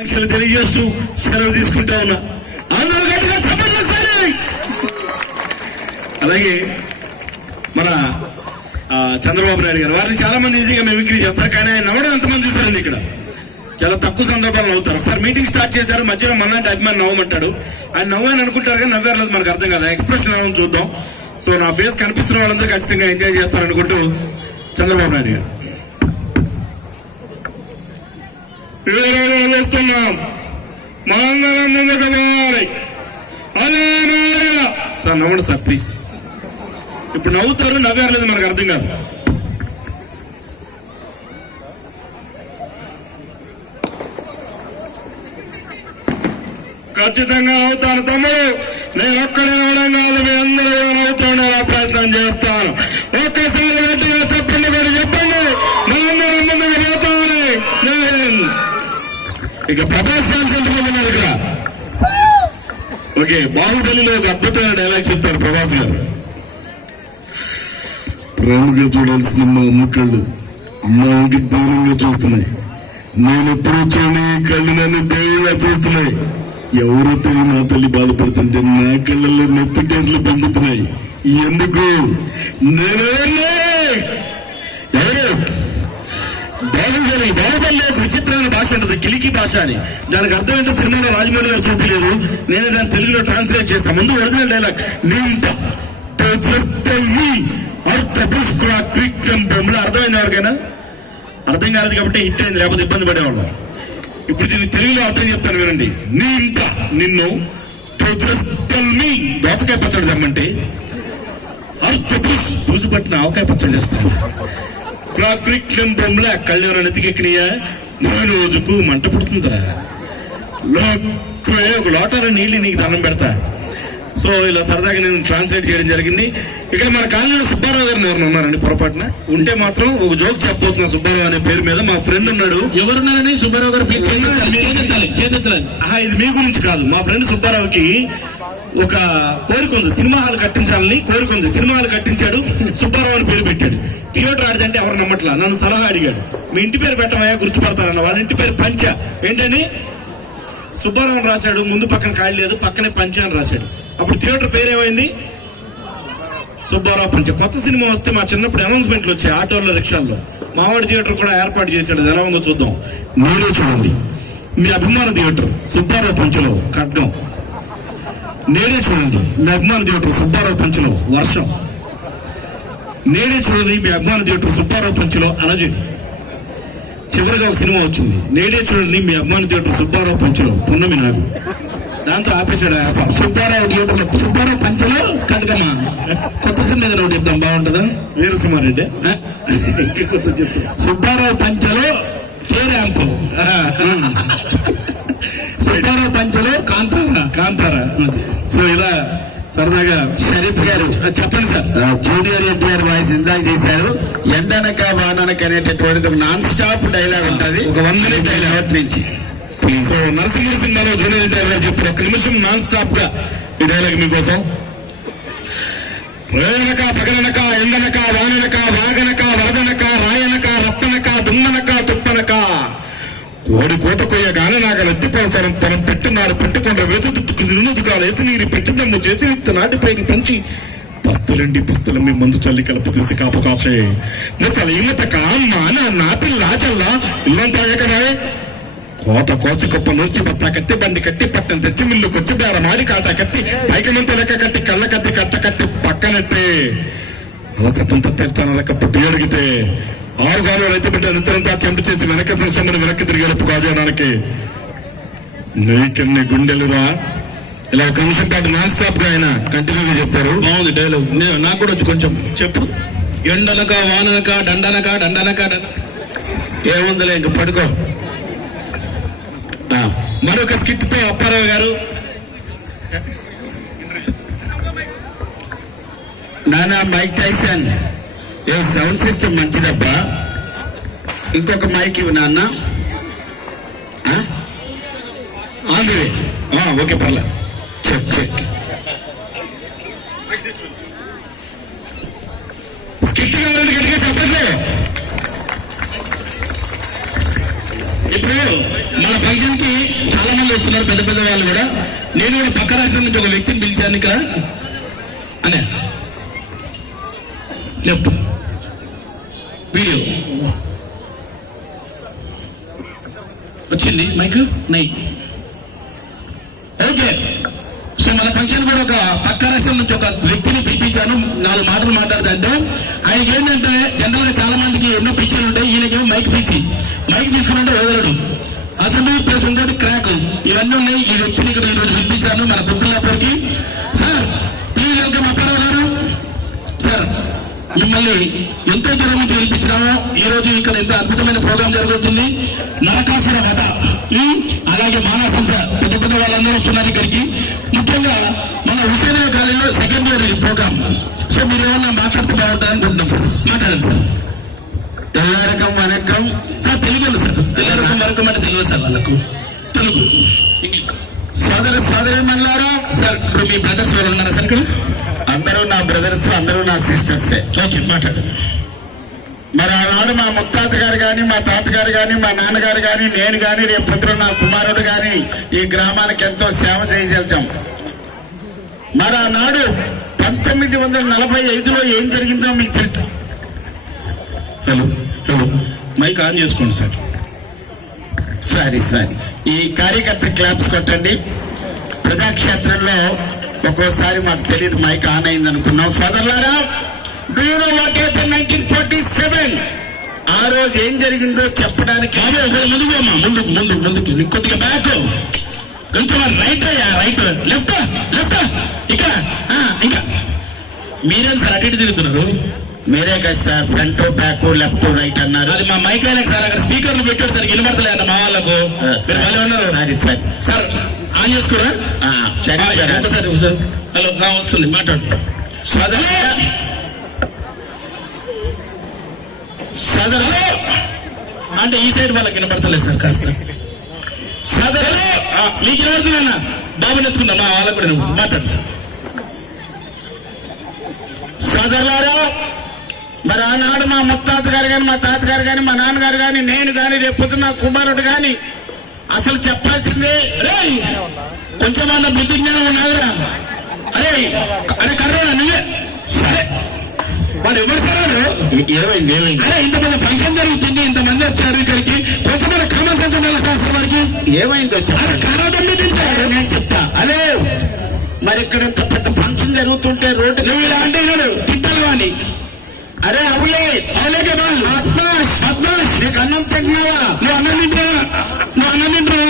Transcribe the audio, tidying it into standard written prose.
తెలియజేస్తూ సెలవు తీసుకుంటా ఉన్నా. అందరూ గట్టిగా చప్పట్లు కొట్టాలి. అలాగే మన చంద్రబాబు నాయుడు గారు వారిని చాలా మంది ఈజీగా మిమిక్రీ చేస్తారు, కానీ ఆయన నవ్వడం ఎంతమంది చూసారండి? ఇక్కడ చాలా తక్కువ సందర్భాలు నవ్వుతారు. ఒకసారి మీటింగ్ స్టార్ట్ చేశారు, మధ్యలో మన్నాటి అభిమాని నవ్వమంటాడు. ఆయన నవ్వని అనుకుంటారు కానీ నవ్వారు లేదు, మనకు అర్థం కాదు. ఎక్స్ప్రెషన్ ఏమని చూద్దాం. సో నా ఫేస్ కనిపిస్తున్న వాళ్ళందరూ ఖచ్చితంగా ఎంజాయ్ చేస్తారనుకుంటూ చంద్రబాబు నాయుడు గారు చేస్తున్నాం. మనందరం ముందుకు పోవాలి. అదే సార్ నవ్వండి సార్ ప్లీజ్. ఇప్పుడు నవ్వుతారు, నవ్వారు లేదు మనకు అర్థం కాదు. ఖచ్చితంగా అవుతాను తమ్ముడు. నేను ఒక్కడే అవడం కాదు, మీ అందరూ అవుతానే ప్రయత్నం చేస్తాను. ఒక్కసారి గట్టిగా చెప్పండి, మీరు చెప్పండి. మనందరం ముందుకు పోతామని. ఇక ప్రభాస్ ఫ్యాన్స్ ఎంతమంది ఉన్నారు ఇక్కడ? ఓకే, బాహుబలిలో ఒక అద్భుతమైన డైలాగ్ చెప్తారు ప్రభాస్ గారు. ప్రేమగా చూడాల్సిన మా అమ్మకళ్ళు అమ్మకి దూరంగా చూస్తున్నాయి. నేను ఎప్పుడు చూడని కళ్ళు నన్ను దేవుళ్ళ చూస్తున్నాయి. ఎవరో తెలియని నా తల్లి బాధపడుతుంటే నా కళ్ళల్లో నెత్తుటేర్లు పండుతున్నాయి. ఎందుకు? ఎవరు? బాహుబలి ఒక విచిత్రమైన భాష ఉంటుంది, కిలికి భాష అని. దానికి అర్థం ఏంటో సినిమాలో రాజమౌళి గారు చూపించలేదు, నేనే దాన్ని తెలుగులో ట్రాన్స్లేట్ చేస్తాను. ముందు ఒరిజినల్ డైలాగ్ అర్థమైంది ఎవరికైనా? అర్థం కాలేదు కాబట్టి హిట్ అయింది, లేకపోతే ఇబ్బంది పడేవాళ్ళం. ఇప్పుడు దీన్ని తెలుగులో అర్థం చెప్తాను వినండి. నీ ఇంత నిన్ను దోసకాయ పచ్చడి తెమ్మంటే రోజు పట్టిన ఆవకాయ పచ్చడి చేస్తాను. బొమ్మల కళ్యాణ నెత్తికెక్కినయా రోజుకు మంట పుడుతుందరా. ఒక లోటాల నీళ్ళు నీకు దండం పెడతా. సో ఇలా సరదాగా నేను ట్రాన్స్లేట్ చేయడం జరిగింది. ఇక్కడ మన కాలనీలో సుబ్బారావు గారిని ఎవరైనా ఉన్నారండి? పొరపాటున ఉంటే మాత్రం ఒక జోక్ చెప్పబోతున్నా. సుబ్బారావు అనే పేరు మీద మా ఫ్రెండ్ ఉన్నాడు. ఎవరున్నారని? సుబ్బారావు గారు ఇది మీ గురించి కాదు. మా ఫ్రెండ్ సుబ్బారావుకి ఒక కోరిక ఉంది, సినిమా హాల్ కట్టించాలని కోరిక ఉంది. సినిమా హాల్ కట్టించాడు, సుబ్బారావు అని పేరు పెట్టాడు. థియేటర్ ఆడిదంటే ఎవరు నమ్మట్లా. నన్ను సలహా అడిగాడు, మీ ఇంటి పేరు పెట్టమయ్యా గుర్తుపడతారన్న. వాళ్ళ ఇంటి పేరు పంచ. ఏంటని? సుబ్బారావు అని రాశాడు, ముందు పక్కన ఖాళీ లేదు, పక్కనే పంచ అని రాశాడు. అప్పుడు థియేటర్ పేరేమైంది? సుబ్బారావు పంచ. కొత్త సినిమా వస్తే మా చిన్నప్పుడు అనౌన్స్మెంట్లు వచ్చాయి ఆటోల్లో, రిక్షాల్లో. మావాడి థియేటర్ కూడా ఏర్పాటు చేశాడు. అది ఎలా ఉందో చూద్దాం. మీరే చూడండి. మీ అభిమాన థియేటర్ సుబ్బారావు పంచలో ఖడ్గం. నేనే చూడండి మీ అభిమాన థియేటర్ సుబ్బారావు పంచలో వర్షం. నేనే చూడండి మీ అభిమాన థియేటర్ సుబ్బారావు పంచలో అలజడి. చివరిగా ఒక సినిమా వచ్చింది, నేనే చూడండి మీ అభిమాన థియేటర్ సుబ్బారావు పంచలో పున్నమి నాగు. దాంతో ఆపేశాడు సుబ్బారావు థియేటర్. సుబ్బారావు పంచలో ఖడ్గమా. కొత్త సినిమా ఏదైనా చెప్తాం, బాగుంటుందా? వీరసింహారెడ్డి ఇంకా కొత్త చెప్తాం. సుబ్బారావు పంచలో కేరాంపు. సుబ్బారావు పంచలో కాంతారా. సో ఇలా సరదాగా షరీఫ్ గారు చెప్పండి సార్. జూనియర్ ఎన్టీఆర్ వాయిస్ ఇందాక చేశారు. ఎండనక వాననక అనేటటువంటిది ఒక నాన్ స్టాప్ డైలాగ్ ఉంటుంది, ఒక 1 minute డైలాగ్ నుంచి. సో నరసింహ సినిమాలో జూనియర్ ఎన్టీఆర్ గారు చెప్పారు, 1 నిమిషం నాన్ స్టాప్ గా ఈ డైలాగ్ మీకోసం. రేనక పగలనక ఎండనక వాననక వాగనక వరదనక రాయనక రప్పనక దుమ్మనక తుప్పనక కోడి కోత కొయ్యగానే నాకు ఎత్తిపోసారం పొలం పెట్టున్నారు పెట్టుకుంటే వెతుకు నిన్నుదుకాలు వేసి నీరు పెట్టిదమ్ము చేసి విత్తు నాటిపైకి పంచి పస్తులండి పస్తుల మీ మందు చల్లి కలుపు తీసి కాపు కాచే ముసలి ఇమ్మతక అమ్మ నా పిల్ల రాజల్లా ఇల్లంతా ఏకమే కోత కోసి గొప్ప నూర్చి బత్త కత్తి బండి కట్టి పట్టం తెచ్చి మిల్లు కొచ్చి బేర మాడి కాట కత్తి పైకమంత లెక్క కట్టి కళ్ళ కత్తి కట్ట కట్టి పక్కనట్టే అలసటంతా తెల్చాన లెక్క పుట్టి అడిగితే 6 గాలు రైతు బిడ్డ నిద్రంతా చెంపు చేసి వెనక సంస్థను వెనక్కి తిరిగేపు కాజేయడానికి నీకెన్ని గుండెలురా. ఇలా 1 నిమిషం పాటు నాన్ స్టాప్ గా ఆయన కంటిన్యూగా చెప్తారు. బాగుంది డైలాగ్. నాకు కూడా వచ్చి కొంచెం చెప్పు. ఎండనక వాననక దండనక ఏముందిలే ఇంక పడుకో. మరొక స్కిట్ తో అప్పారావు గారు. నానా మైక్ టైసన్, ఏ సౌండ్ సిస్టమ్ మంచిదబ్బా, ఇంకొక మైక్ ఇవి నాన్న. ఓకే పర్లేదు. చెక్ స్కిట్ గట్టిగా చెప్పండి. ఇప్పుడు మన ఫంక్షన్ కి చాలా మంది వస్తున్నారు, పెద్ద పెద్ద వాళ్ళు కూడా. నేను కూడా పక్క రాష్ట్రం నుంచి ఒక వ్యక్తిని పిలిచాను ఇక్కడ. అనే లెఫ్ట్ వీడియో వచ్చింది మైక్ నై. ఓకే, సో మన ఫంక్షన్ కూడా ఒక పక్క రాష్ట్రం నుంచి ఒక వ్యక్తిని పిలిపించాను, 4 మాటలు మాట్లాడుతుంటే. ఆయనకి ఏంటంటే జనరల్ గా చాలా మందికి ఎన్నో పిక్చర్లు ఉంటాయి, ఈయనకేమో మైక్ పిచ్చి. మైక్ తీసుకున్నట్టే వదలడు. అసలు ప్లస్ ఇంకోటి క్రాక్, ఇవన్నీ ఉన్నాయి. ఈ వ్యక్తిని ఇక్కడ ఈరోజు పిలిపించాను మన కుటుంబానికి. సార్ ప్లీజ్ వెల్కమ్ అప్పారావు గారు. సార్ మిమ్మల్ని ఎంతో దూరం నుంచి పిలిపించినాము. ఈ రోజు ఇక్కడ ఎంత అద్భుతమైన ప్రోగ్రాం జరుగుతుంది. నరకాసుర వధ, అలాగే మానసంస పెద్ద పెద్ద వాళ్ళందరూ వస్తున్నారు ఇక్కడికి. ముఖ్యంగా మన హుసేన్ కాలేజీలో సెకండ్ ఇయర్ ప్రోగ్రామ్. సో మీరు ఏమన్నా మాట్లాడుతూ బాగుంటుంది అనుకుంటున్నాం సార్. మాట్లాడండి సార్. తెల్లరకం వనకం సార్ తెలుగు సార్, తెల్లరకం వరకం అంటే తెలియదు సార్ వాళ్ళకు, తెలుగు ఇంగ్లీష్. సోదరి మల్లారా, సార్ ఇప్పుడు మీ బ్రదర్స్ ఎవరు ఉన్నారా సార్ ఇక్కడ? అందరూ నా బ్రదర్స్, అందరూ నా సిస్టర్సే. ఓకే మాట్లాడండి. మరి ఆనాడు మా ముత్తాత గారు కానీ, మా తాతగారు కానీ, మా నాన్నగారు కానీ, నేను కానీ, రేపు పుత్రుడు నా కుమారుడు కానీ ఈ గ్రామానికి ఎంతో సేవ చేయగలుగుతాం. మరి ఆనాడు 1945లో ఏం జరిగిందో మీకు తెలుసు. హలో హలో, మైక్ ఆన్ చేసుకోండి సార్. సారీ, ఈ కార్యకర్త క్లాప్స్ కొట్టండి. ప్రజాక్షేత్రంలో ఒక్కోసారి మాకు తెలియదు మైక్ ఆన్ అయింది అనుకున్నాం. సోదరులారా, do you know what happen 1947? ఆ రోజు ఏం జరిగిందో చెప్పడానికి ముందుకు కొద్దిగా బ్యాక్, కొంచెం రైట్ అయ్యా, రైట్ లెఫ్ట్ లెఫ్ట్, ఇక్కడ ఇంకా మీరేం సార్ అటు ఇటు తిరుగుతున్నారు? మీరే కదా sir front back left right అన్నారు. అది మా మైక్ అయినా సార్, అక్కడ స్పీకర్లు పెట్టాడు సార్, వినబడతలేదంట మా వాళ్ళకు. సారీ సార్ ఆన్ చేసుకోరా? సరే హలో, వస్తుంది మాట్లాడు. సోదరు అంటే ఈ సైడ్ వాళ్ళకి వినపడతలేదు సార్, కాస్త సోదరు మీకు వినపడుతున్నా. బాబు నెత్తుకున్నా మా వాళ్ళకు కూడా మాట్లాడు సార్. సోదరులారా, మరి ఆనాడు మా ముత్తాత గారు కానీ, మా తాతగారు కానీ, మా నాన్నగారు కానీ, నేను కానీ, రేపు నా కుమారుడు కానీ అసలు చెప్పాల్సిందే. కొంచెం అన్న బుద్ధి జ్ఞానం ఉన్నారా? అరే కర్రా నువ్వే సరే, వాడు ఎవరు సార్? ఏమైంది అరే ఇంతమంది ఫంక్షన్ జరుగుతుంది, ఇంతమంది వచ్చారు ఇక్కడికి, కొంచెం కామన్ సెన్స్ ఉండాలి సార్ వాడికి. ఏమైందో చెప్పండి, నేను చెప్తా. అదే మరి ఇక్కడ ఇంత పెద్ద ఫంక్షన్ జరుగుతుంటే రోడ్డు నువ్వు ఇలా అంటే తిట్టాలి వాడిని. అరే అవులే అవులేకే బాల్ నీకు అన్నం తింటున్నావా? నువ్వు అన్నం తింటున్నావా?